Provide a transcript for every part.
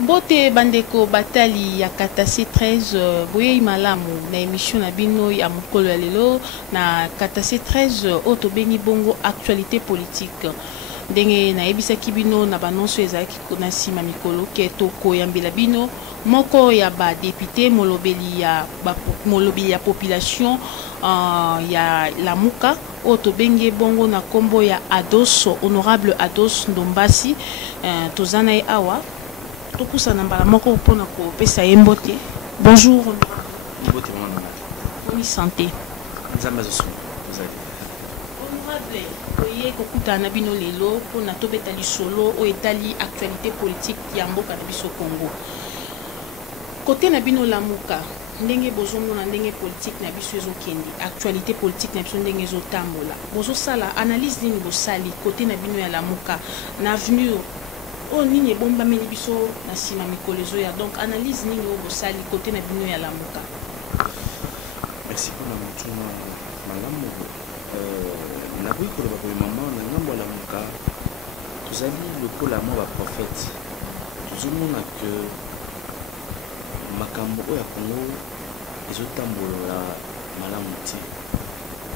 Bote bandeko batali ya Katase 13 boye malamu na émission na bino ya mukolo ya lelo na Katase 13 oto bengi bongo actualité politique ndenge na ebisaki bino na banonso ezalaki na sima mikolo ke toko yambela bino moko ya ba député molobeli ya population ya Lamuka oto bengi bongo na kombo ya Ados honorable Ados Ndombasi tozana e awa tokusa na mbala moko pona ko pesa yembote. Bonjour. Mbote mwana. Bonne santé. Nzamba zo vous allez. Honorable, oye kokuta na bino lelo pona tobeta lisolo o etali actualité politique ya mboka na biso Congo. Côté na bino Lamuka, ndenge bozomona ndenge politique na biso ezokende, actualité politique na biso ndenge ezotambola. Bozo sala analyse nini bosali côté na bino ya Lamuka na avenue o nini bomba meli biso na sima mikolezo ya donc analyse nini o bosali côté na bino ya Lamuka. Merci pour la mutuna malamu na bui ko ba ko mama na ngambo la Lamuka tuzali lokola mo ba prophète tuzomona que makambo ya Congo ezotambola malamu ti.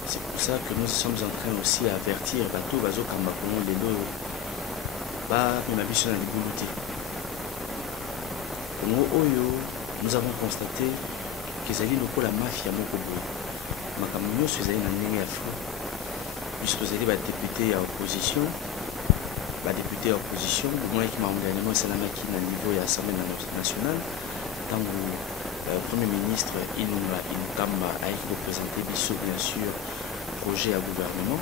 C'est pour ça que nous sommes en train aussi à avertir bato bazokamba Congo lelo mais ma vision est nous avons constaté qu'ils allaient nous la mafia mokobo makamyo sezali na ndenge ya fou puisque vous allez ba député à opposition moi qui m'a engagé salamaki na niveau ya Assemblée nationale tant que premier ministre Inukamba a représenté bien sûr projet à gouvernement.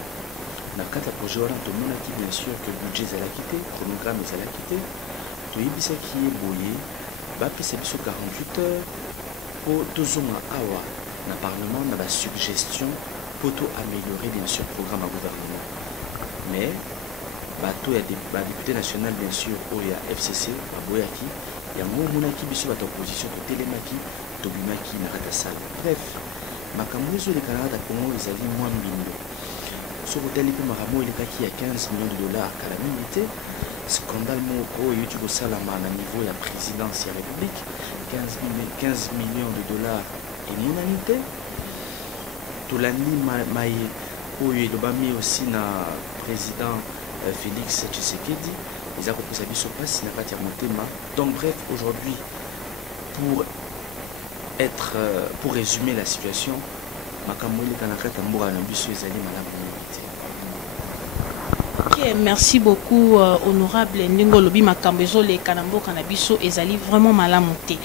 Na kata projet wana tomonaki bien sûr que budget ezala quitté, chronogramme ezala quitté, toyebisaki ye boye bapesa biso 48 heures po tozonga awa na parlement na basuggestion po to améliorer bien sûr programme à gouvernement. Mais bato ya député national bien sûr oyo ya FCC baboyaki yango omonaki biso bato opposition totelemaki tobimaki na kata sale. Bref, makambo ezoleka na kata Congo ezali mwa mbindo. Ce hôtel est maramo il y a 15 millions de dollars à la minute. Scandale au YouTube Salama à niveau de la présidence de la République. 15 millions de dollars et mon anité. Tolani Maye au Yobami aussi na président Félix Tshisekedi. Ils ont compris sa vie sur place, il n'a pas terminé. Donc bref, aujourd'hui, pour résumer la situation, ok, merci beaucoup honorable ndingo lobi makambo ezole kanambo kanabiso ezali vraiment malamuté.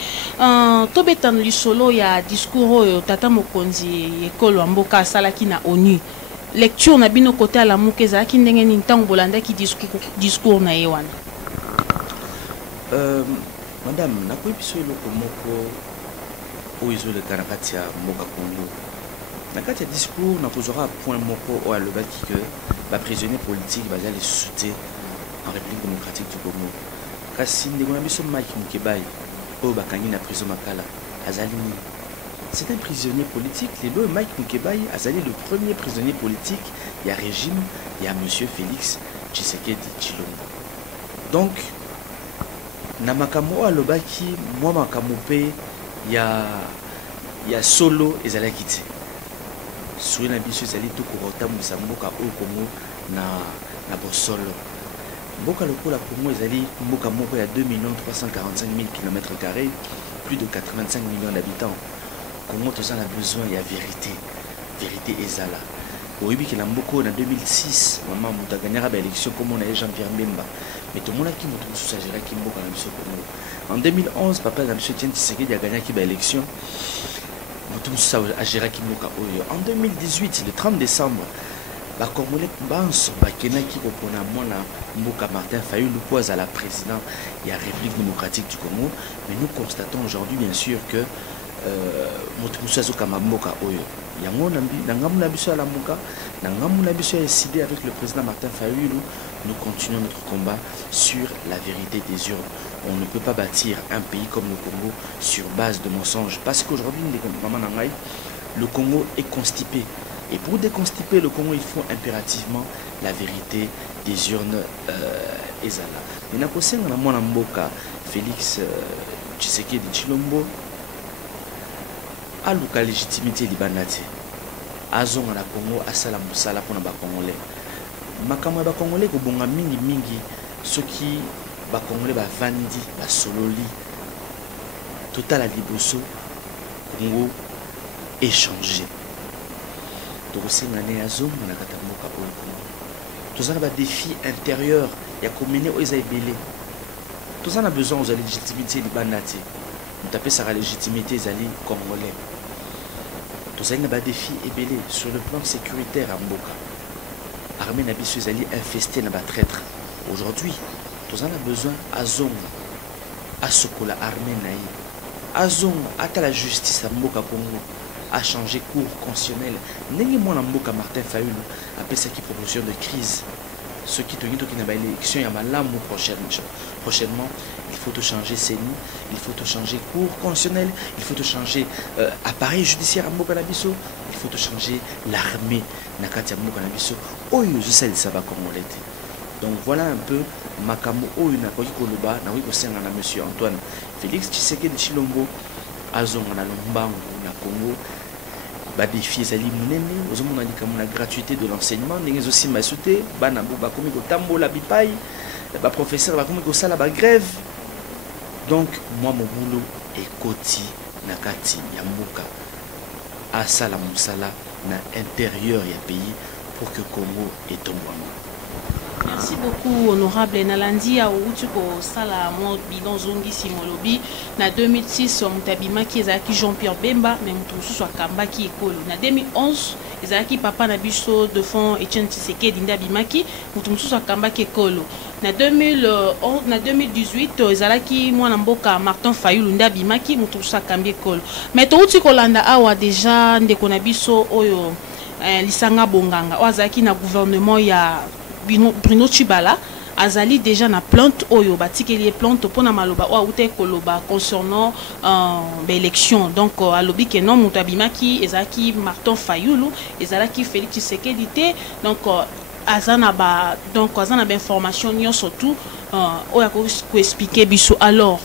Tobeta lisolo ya discours oyo tata mokonzi ekolo mboka salaki na ONU. Lecture na bino côté ala muke ezalaki ndenge ni ntango bolandaki discours na yewana. Madame, nakoyi biso eloko moko oyo ezole kanakati ya mboka Congo. Dans le discours, nous avons un point moko à l'obaki que les prisonniers politiques basés les soutiens en République démocratique du Congo. Kasi nous avons Mike Mukebai au Bakangi na prison Makala Azalini. C'est un prisonnier politique. Le Mike Mukebai Azali le premier prisonnier politique. Il y a régime, il y a Monsieur Félix Tshisekedi Tshilombo. Donc, na makamo à l'obaki, moi makamope, il y a solo et Zalakiti. Soué na biso ezali to korota mboka oyo Congo na bosolo mboka lokola Congo ezali mboka moko ya 2 345 000 km², plus de 85 millions d'habitants. Congo tozana besoin ya vérité ezala oyebi ke na mboka na 2006 mama mutu aganyaka baélection comme on a Jean-Pierre Mbemba mais tomonaki moto mosusu agéraki mboka na biso Congo. En 2011 papa na biso Etienne Tshisekedi aganyaki baélection. En 2018, le 30 décembre, Congolais Banso Bakenaki Kopona Mona Mboka Martin Fayulu pose à la présidente de la République démocratique du Congo. Mais nous constatons aujourd'hui bien sûr que Motumussazo Kamamboka Oyo. Yango Nangamu Nabiso à la Mboka, Nangamu Nabiso a décidé avec le président Martin Fayulu. Nous continuons notre combat sur la vérité des urnes. On ne peut pas bâtir un pays comme le Congo sur base de mensonges. Parce qu'aujourd'hui, le Congo est constipé. Et pour déconstiper le Congo, il faut impérativement la vérité des urnes Ezala. et na kosenga na mwana mboka Félix Tshisekedi Tshilombo aluka légitimité libanda te azonga na Congo asala musala pona ba congolais makambo ba congolais ko bonga mingi soki ba congolais ba vandi ba sololi total à liboso Congo échangé to kosenga ne azonga na katamboka oyo tous en a des défis intérieurs ya komene o eza ebele tous en a besoin aux légitimité libanda te tapé sa légitimité ezali congolais. Tous en a des défis ebele sur le plan sécuritaire à Mboka. Armée na biso ezali infesté na ba traître. Aujourd'hui, tous en a besoin à zong à sokola armée naï. À zong à la justice à Mboka Congo a changé cours constitutionnel. Nengi mwana Mboka Martin Fayulu a fait qui proposition de crise. Ce qui te dit qu'il y a une élection à Malam prochainement, il faut te changer CENI, il faut te changer cours constitutionnel, il faut te changer appareil judiciaire à Mokanabiso, il faut te changer l'armée Nakati à Mokanabiso. Oyo je sais ça va congolais. Donc voilà un peu Makamo Oyo Nakoyi Koloba, Nakoyi Kosenga na monsieur Antoine Félix Tshisekedi Tshilombo, Azonga na Lombango na Congo. Défi ezali munene ozomona likambo na gratuité de l'enseignement ndenge aussi masute bana bakomi kotambola bipai ba professeur bakomi kosala ba grève donc moi mobulo ekoti na kati ya mboka asala musala na intérieur ya pays pour que Congo etombwama. Merci beaucoup, honorable Nalandi Aoutuko Sala Bilan Zongi Simolobi. Na 2006, Mutabima qui est Jean-Pierre Bemba, mais Moutousou soit Kamba qui est Kolo. Na 2011, Ezaki Papa Nabiso de fond Etienne Tshisekedi Ndabimaki, Moutousou soit Kamba qui est Kolo. Na 2018, Ezalaki Mwanamboka Martin Fayulu Ndabimaki, Moutousou soit Kamba Kolo. Mais Touti Kolanda Awa déjà Ndekonabiso Oyo Lisanga Bonganga, Ozaki na gouvernement ya Bruno Tshibala azali déjà na plante oyo batikeli plante pona maloba o outé koloba concernant l'élection donc alobi ke non mutabimaki ezaki Martin Fayulu ezalaki Félix Tshisekedi te donc azana ba information nyo surtout oya ko expliquer biso alors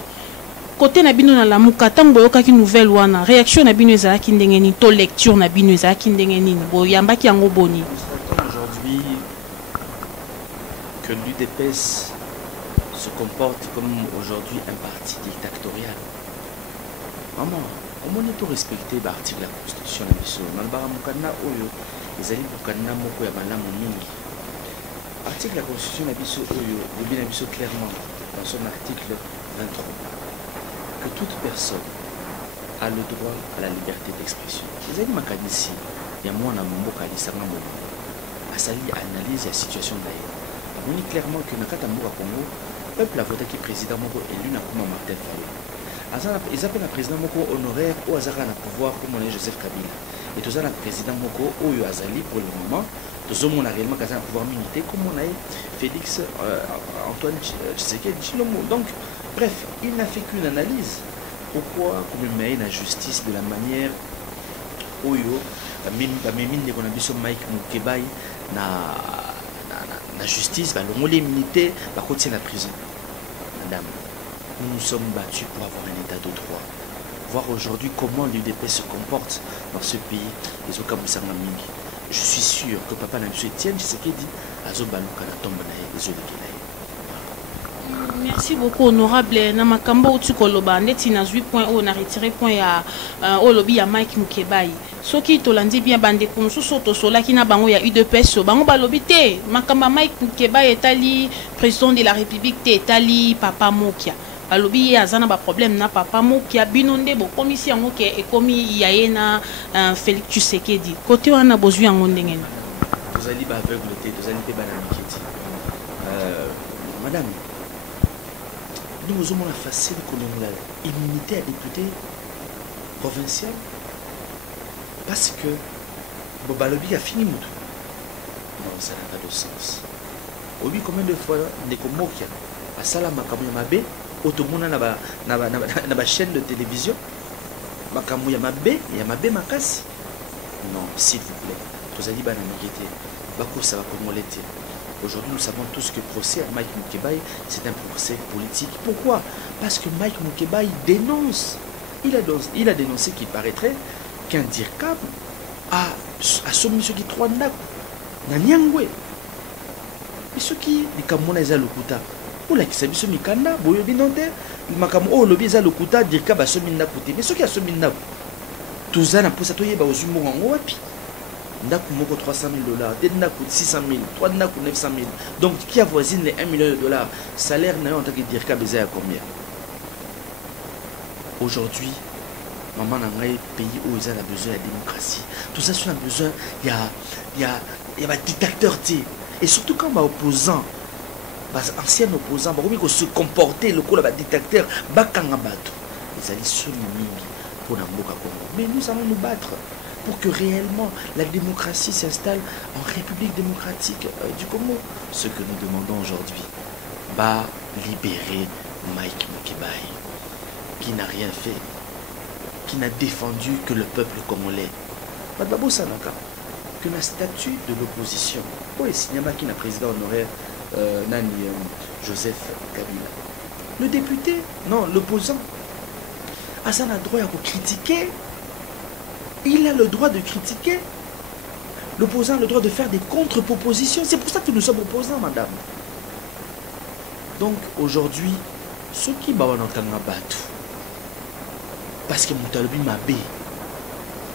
côté na bino na lamuka tango yokaki nouvelle wana réaction na bino ezalaki ndenge ni to lecture na bino ezalaki ndenge nini bo yambaki yango boni aujourd'hui que l'UDPS se comporte comme aujourd'hui un parti dictatorial. Maman, comment on peut respecter l'article de la Constitution de l'Iso? Dans le Baramukana, les alliés Bukana, Moko et Malam Mingi. Article de la Constitution de l'Iso, le bien clairement dans son article 23 que toute personne a le droit à la liberté d'expression. Les alliés Makadissi, il y a moi, Mboka, Lissama Moko, à sali analyse la situation d'ailleurs. On dit clairement que Nakata Mboka Congo, le peuple a voté qui président Moko élu Nakuma Martin Fayulu. Ils appellent un président Moko honoraire au hasard à pouvoir comme on est Joseph Kabila. Et tout ça, le président Moko Oyo Azali pour le moment, tout ça, on a réellement qu'à pouvoir militer comme on a Félix Antoine Tshisekedi Tshilombo. Donc, bref, il n'a fait qu'une analyse. Pourquoi comme il met la justice de la manière Oyo, Mimine de Konabiso Mike Mukebai la justice, les militaires, la prison. Madame, nous nous sommes battus pour avoir un état de droit. Voir aujourd'hui comment l'UDP se comporte dans ce pays, les Okamusanga Mingi. Je suis sûr que Papa Namsou Etienne Tshisekedi Azobaluka na tombe na les Olekelaye. Merci beaucoup, honorable. Namakambo Utukoloba, neti na 8 points on a retiré point ya Olobi ya Mike Mukebai. Soki tolandi bien bande konsu soto sola ki na bango ya UDPS bango balobi te makamba Mike Mukebai etali président de la République te etali Papa Mokia. Alobi azana ba problème na Papa Mokia binonde bo commission yango ke ekomi yaye na Félix Tshisekedi. Côté wana bozui yango ndenge ni. Tozali ba aveugle te, tozali pe bana mikiti. Madame nous avons la facile de l'immunité à député provincial parce que Bobalobi a fini Moutou. Non, ça n'a pas de sens. Obi, combien de fois Nekomokia à Salama Kamuyamabe, Otomona na ba chaîne de télévision, Makamuyamabe, Yamabe Makasi. Non, s'il vous plaît. Tous allez banamigité. Bako ça va comme molete. Aujourd'hui, nous savons tous que le procès à Mike Mukebai, c'est un procès politique. Pourquoi? Parce que Mike Mukebai dénonce. Il a dénoncé qu'il paraîtrait qu'un DIRCAB a soumis ceux qui trois ndaku na Nyangwe. Et ceux qui les Kamona eza lokuta. Ou la kisabi so mikanda boyo binonte makamu o lobi eza lokuta DIRCAB a soumis ndaku te. Mais ceux qui a soumis ndaku tozana pour ça toyeba ozumo ngo wapi. Ndaku moko 300 000 $, des ndaku 600 000, 3 ndaku 900 000. Donc qui avoisine les 1 million de $. Salaire n'a en tant que DIRCAB à combien? Aujourd'hui, maman n'a pas pays où ils ont besoin de la démocratie. Tout ça, on a besoin, il y a un dictateur. Et surtout quand on est opposant, ancien opposant, on se comporter, le coup de dictateur, ils allaient pour mais nous allons nous battre pour que réellement la démocratie s'installe en République démocratique du Congo. Ce que nous demandons aujourd'hui, libérer Mike Mukebai, qui n'a rien fait, qui n'a défendu que le peuple congolais. Badbabo Sanaka, que la statut de l'opposition, pour les cinémas qui n'a président honoraire Nani Joseph Kabila. Le député, non, l'opposant, a ça le droit de critiquer. Il a le droit de critiquer. L'opposant a le droit de faire des contre-propositions. C'est pour ça que nous sommes opposants, madame. Donc aujourd'hui, ceux qui ont battu, parce que Moutalobi m'a bé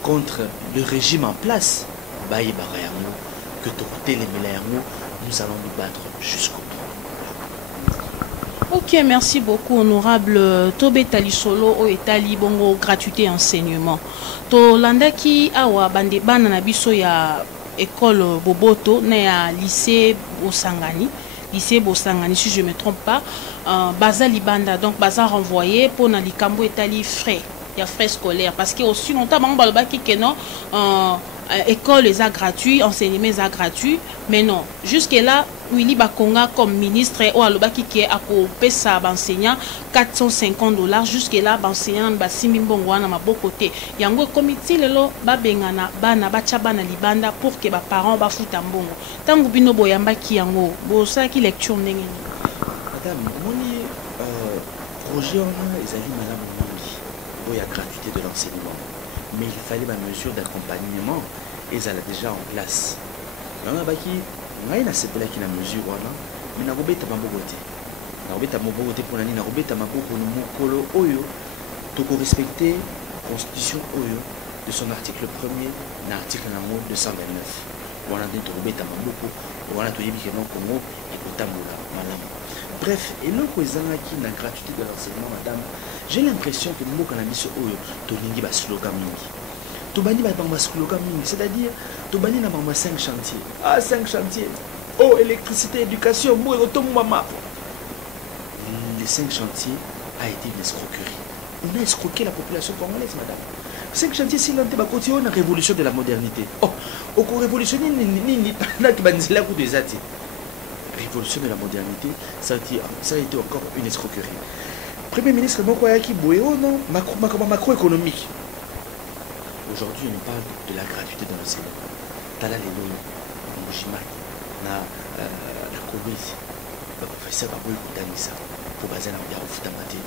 contre le régime en place, que nous allons nous battre jusqu'au bout. Ok, merci beaucoup, honorable Tobe Talisolo au Etali Bongo gratuité enseignement. To landaki awa bande bana na biso ya école Boboto na ya lycée Bosangani. Lycée Bosangani, si je ne me trompe pas, Baza Libanda, donc Baza renvoyé pour na likambo Etali frais. Il y a frais scolaires parce que aussi longtemps on va que non école les a gratuit, enseignement les a gratuit, mais non jusque là Willy Bakonga comme ministre ou alobaki qui est à couper ça enseignant $450 jusque là enseignant ba simbongo wana mabokote yango comité lelo ba bengana bana bacha bana libanda pour que ba parents ba futa mbongo tangu bino boyamba ki yango bo ça qui lecture ndenge ni madame moni projet on les ali malamu il y a gratuité de l'enseignement. Mais il fallait ma mesure d'accompagnement et ça l'a déjà en place. On a qui n'a c'est là qui la mesure voilà. Mais n'a pas ta mabogote. N'a pas ta mabogote pour l'année, n'a pas ta mabogote pour le mokolo oyo. Donc respecter la constitution oyo de son article 1er, l'article 229. On a dit trouver ta mabogote. On a dit que non Congo et Kotambola malamu. Bref, et le président qui n'a gratuité de l'enseignement, madame, j'ai l'impression que nous, quand on a mis ce oyo, Toningi va slogan mingi. Tobani va slogan mingi, c'est-à-dire, Tobani n'a pas 5 chantiers. Ah, 5 chantiers. Oh, électricité, éducation, mama. Les 5 chantiers a été une escroquerie. On a escroqué la population congolaise, madame. 5 chantiers, c'est l'antébacoté, une révolution de la modernité. Oh, au cours révolutionnaire, révolution de la modernité, ça a été encore une escroquerie. Premier ministre Mokoyaki Boéo, non, macroéconomique. Aujourd'hui, on parle de la gratuité de l'enseignement. Tala Lelo, Moujimak, la Kobézi, le professeur Baboy Koutanissa, pour baser la Biarro Futamate.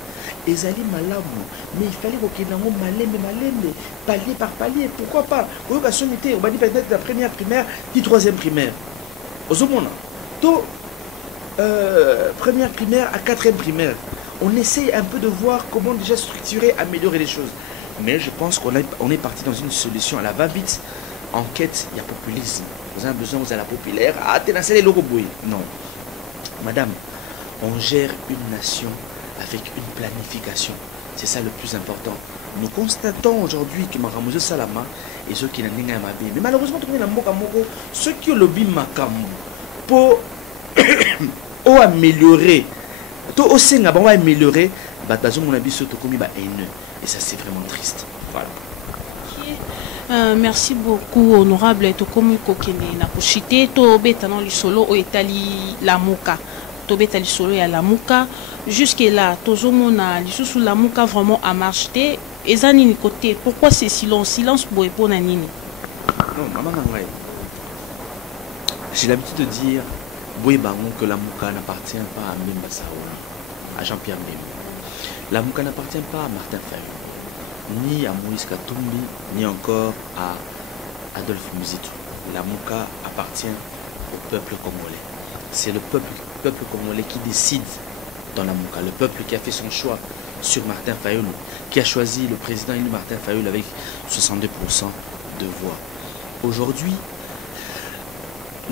Ezali Malamu, mais il fallait qu'il y ait malembe, palier par palier, pourquoi pas? On va sommeter, on va dire peut-être la première primaire, puis troisième primaire. Aux hommes, première primaire à quatrième primaire. On essaye un peu de voir comment déjà structurer, améliorer les choses. Mais je pense qu'on est parti dans une solution à la va-vite. En quête, il y a populisme. Vous avez besoin, vous avez la populaire. Ah, t'es lancé les logos bouillés. Non. Madame, on gère une nation avec une planification. C'est ça le plus important. Nous constatons aujourd'hui que Maramouzou Salama et ceux qui n'ont pas mabé. Mais malheureusement, ceux qui ont le bimakamou pour améliorer. Tout aussi, on va améliorer. Et ça, c'est vraiment triste. Voilà. Merci beaucoup, honorable Tokomu Kokene. Nakushite, to betano lisolo o etali lamuka. To betali solo ya lamuka. Jusque là, tozomona lisusu lamuka vraiment à marcher. Ezani ni côté. Pourquoi c'est silence? Silence pour répondre à Nini. Non, maman Nangaï. J'ai l'habitude de dire boye bango que la Mouka n'appartient pas à Mbemba Saoula, à Jean-Pierre Mbemba. La Mouka n'appartient pas à Martin Fayulu, ni à Moïse Katumbi, ni encore à Adolphe Muzitu. La Mouka appartient au peuple congolais. C'est le peuple congolais qui décide dans la Mouka. Le peuple qui a fait son choix sur Martin Fayulu, qui a choisi le président élu Martin Fayulu avec 62% de voix. Aujourd'hui,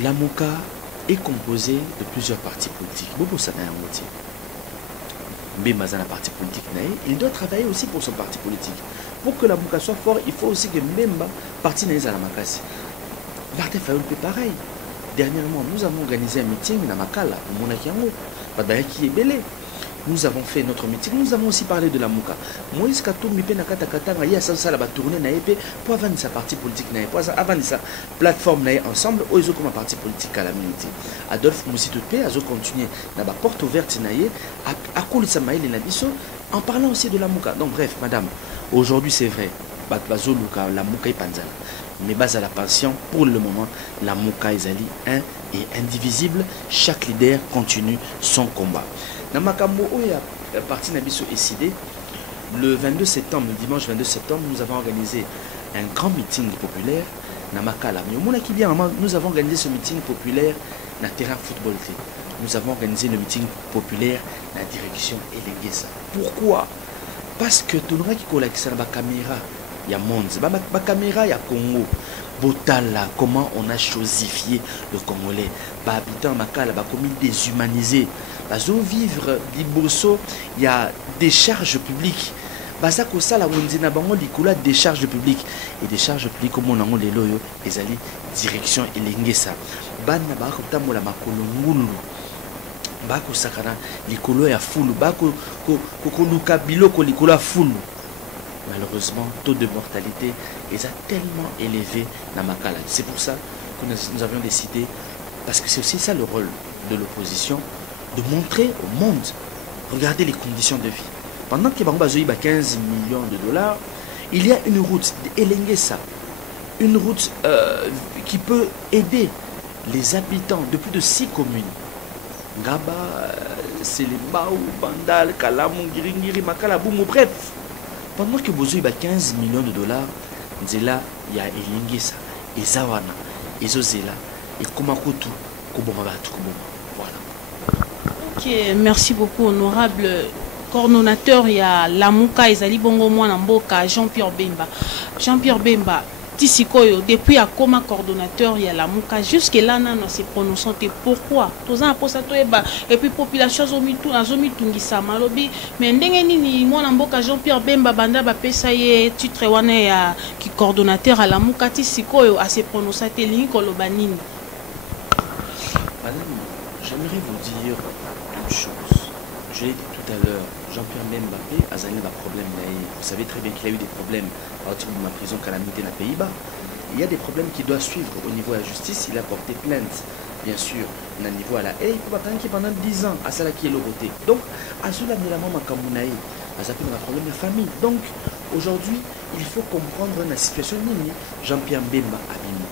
la Mouka est composée de plusieurs partis politiques. Bobo Sana Yangoti. Mbemba Zana parti politique, il doit travailler aussi pour son parti politique. Pour que la Mouka soit fort, il faut aussi que Mbemba parti Naïza la Makasi. Martin Fayulu fait pareil. Dernièrement, nous avons organisé un meeting à Makala, au Monakiango, qui est belé. Nous avons fait notre meeting, nous avons aussi parlé de la Mouka. Moïse Katumbi pe nakata katanga ya ça la tourner na épée pour avoir sa parti politique na pour avoir sa plateforme na ensemble oizo comme parti politique à la minute. Adolphe Muzitu pe azo continuer na ba porte ouverte na yé à kolisa maïle na biso en parlant aussi de la Mouka. Donc bref, madame, aujourd'hui c'est vrai, bazo luka la Mouka panzala. Mais base à la passion, pour le moment, la Mouka Ezali un et indivisible. Chaque leader continue son combat. Namakambo Oya, parti Nabiso décidé. Le 22 septembre, le dimanche 22 septembre, nous avons organisé un grand meeting populaire. Namakala. Nous avons organisé ce meeting populaire dans le terrain football. Nous avons organisé le meeting populaire dans la direction Elengesa. Pourquoi? Parce que tout le monde qui a la caméra. Il y a monde, ma caméra, il y a Congo. Botala, comment on a chosifié le Congolais. Habitant Makala, comme déshumanisé. Vivre Liboso, il y a des charges publiques. Basako sala wonzina bango likula des charges publiques et des charges publiques comme on a les loyo les alliés direction Elengesa. Bana ba ko tamola makolo ngulu. Bako sakana likolo ya fulu bako ko luka biloko likolo ya fulu. Malheureusement, le taux de mortalité est tellement élevé dans Makala. C'est pour ça que nous avions décidé, parce que c'est aussi ça le rôle de l'opposition, de montrer au monde, regardez les conditions de vie. Pendant que Bangba Zoïba 15 millions de dollars, il y a une route, Elengesa, une route qui peut aider les habitants de plus de 6 communes. Ngaba, Selembao, Bandal, Kalamou, Giringiri, Makala, Boumou, bref. Pendant que Bozo a 15 millions de dollars, Nzela, il y a Elengesa, et Zawana, et Zozela, et Komakotu, Kobomabatu, voilà. Ok, merci beaucoup, honorable coordonnateur. Il y a la Mouka Ezali Bongo Mwanamboka, Jean-Pierre Bemba. Jean-Pierre Bemba, Tissikoyo, depuis à Koma coordonnateur, il y a la Mouka. Jusque-là, on s'est prononcé. Pourquoi? Et puis, population, Zomitungisa, Malobi. Mais Ndengeni, Mwanamboka, Jean-Pierre Bemba, Banda, Bapesaye, titre Wane, qui coordonnateur à la Mouka, Tissikoyo, a s'est prononcé. Kolobanini. Madame, j'aimerais vous dire une chose. Je l'ai dit tout à l'heure, Jean-Pierre Mbemba a eu des problèmes. Vous savez très bien qu'il a eu des problèmes à partir de ma prison calamité dans les Pays-Bas. Il y a des problèmes qui doivent suivre au niveau de la justice. Il a porté plainte, bien sûr, au niveau à la haie. Il peut attendre pendant 10 ans à cela qui est le côté. Donc, à cela, il y a un problème de famille. Donc, aujourd'hui, il faut comprendre la situation. Jean-Pierre Mbemba a mis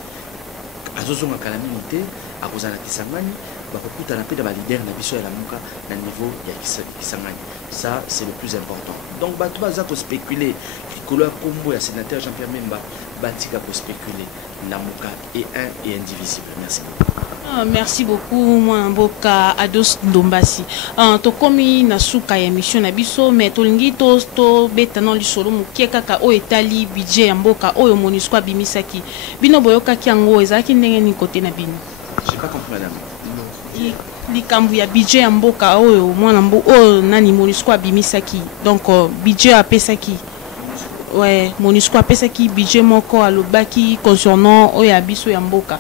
à Zozonga calamité, à Rosana Kisangani. Bakokuta na pe da ba leader na biso ya la Mouka na niveau ya Kisangani. Ça c'est le plus important. Donc bato baza ko spéculer likolo ya kombo ya sénateur Jean-Pierre Mbemba batika ko spéculer la Mouka est un et indivisible. Merci beaucoup. Merci beaucoup Mwanamboka Ados Ndombasi. To komi na suka ya mission na biso mais to lingi to beta non lisolo mukie kaka o etali budget ya mboka oyo MONUSCO bimisaki. Bino boyoka ki yango ezaki ndenge ni côté na bino. J'ai pas compris madame. Likambu ya budget ya mboka oyo mwana mboka oyo nani MONUSCO abimisaki donc budget apesaki ouais MONUSCO apesaki budget moko alobaki concernant oyo ya biso ya mboka.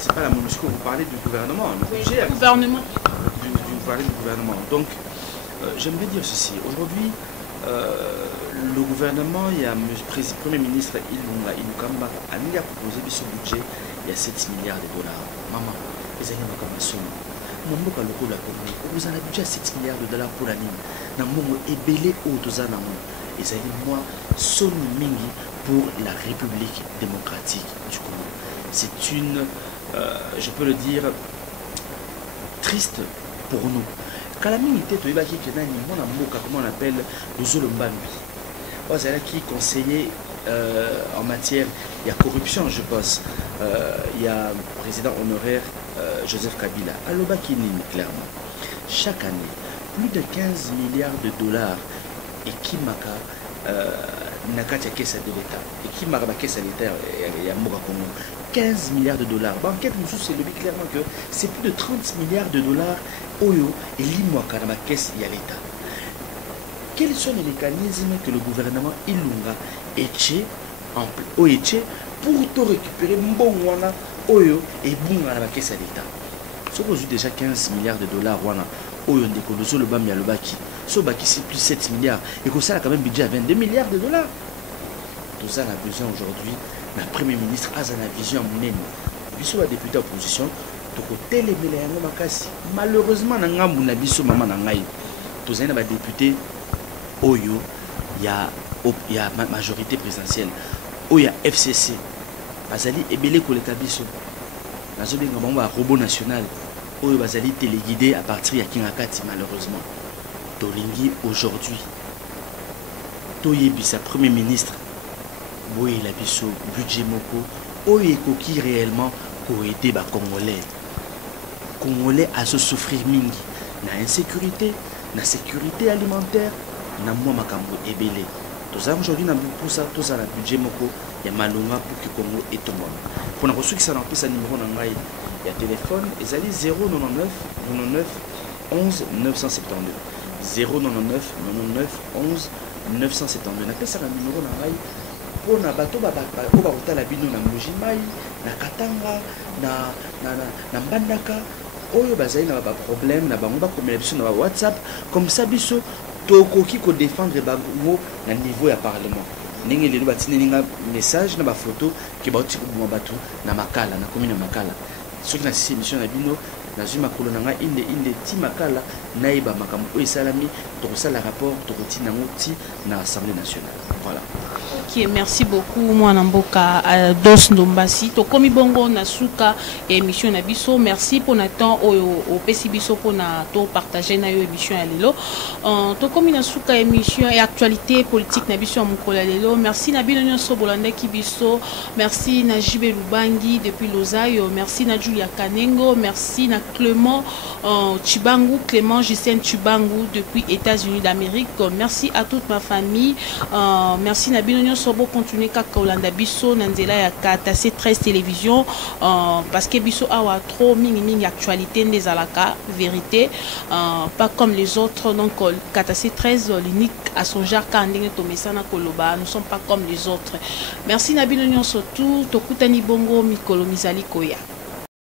C'est pas la MONUSCO, vous parlez du gouvernement. Oui, du gouvernement. Vous parlez du gouvernement. Donc j'aimerais dire ceci. Aujourd'hui le gouvernement, il y a le Premier ministre Ilunga Ilukamba a proposé ce budget, il y a 7 milliards de dollars. Maman, les amis comme ça. Mamboka loko la Congo, vous en avez budget 7 milliards de dollars pour l'année. Namongo est belé au Tozanamo. Et ça dit moi, son mingi pour la République démocratique du Congo. C'est une je peux le dire, triste pour nous. Calamité, tu es qui comment on appelle le Zolombambi. C'est qui conseiller en matière, il y a corruption, je pense. Il y a le président honoraire Joseph Kabila. Aloba Kinini, clairement. Chaque année, plus de 15 milliards de dollars et qui maka nakati ya kesa de l'État. Et qui maka kesa de l'État ya Moka Congo. 15 milliards de dollars. Banquette nous c'est le clairement que c'est plus de 30 milliards de dollars oyo et limwaka na kesa ya l'État. Quels sont les mécanismes que le gouvernement Ilunga eche pour te récupérer mbongwana oyo et bunga na kesa ya l'État? Ce qu'on joue déjà 15 milliards de dollars wana oyo ndeko le bam ya le baki. So baki c'est plus 7 milliards et que ça a quand même budget à 22 milliards de dollars. Tout ça on a besoin aujourd'hui. Le Premier ministre a une vision monene. Biso a député opposition toko telemela yango makasi. Malheureusement na ngambu na biso mama na ngai. Tous na ba député oyo ya majorité présidentielle. Oya FCC. Bazali ebele koleka biso. Nazo benga bango ba robot national. Oyo bazali téléguidé à partir ya Kingakati malheureusement. Tolingi aujourd'hui. Toyebisa Premier ministre. Oui, la biso budget moko oyo ekoki réellement pour aider ba Congolais à se souffrir mingi na insécurité, na sécurité alimentaire, na mwa makambo ebele. Tous aujourd'hui na pour ça tous la budget moko ya malonga pour que Congo etomba. Pour na reçu ça na pesa numéro na ngai ya téléphone ezali 099 99 11 972 099 99 11 972 na pesa na numéro na ngai na bato ba kotala bino na Mujimai na Katanga na Mbandaka oyo bazali na ba problème na bango ba komela biso na WhatsApp comme ça biso tokoki ko défendre bango na niveau ya parlement ndenge lelo batinelinga message na ba photo ke ba tiko buma bato na Makala na commune ya Makala soki na émission na bino na zuma makolo na nga inde ti Makala naïba makambo oyo esalami tokosala rapport tokoti nango ti na Assemblée nationale. Voilà. Ok, merci beaucoup mwana mboka Dos Ndombasi to komi bongo na suka émission na biso. Merci pour na temps au pesi biso pour na to partager na yo émission ya lelo. To komi na suka émission et actualité politique na biso mukolo lelo. Merci na bino nyonso bolanda ki biso. Merci na Jibe Lubangi depuis Lozayo. Merci na Julia Kanengo. Merci na Clément Chibangu, Clément Gisèle Chibangu depuis États-Unis d'Amérique. Merci à toute ma famille. Merci na bino nyonso bo continuer kaka olanda biso na nzela ya Katase 13 télévision parce que biso awa trop mingi actualité ndezalaka vérité pas comme les autres. Donc Katase 13 l'unique à son genre quand ndenge to mesana koloba nous sommes pas comme les autres. Merci na bino nyonso tout tokutani bongo mikolo mizali koya.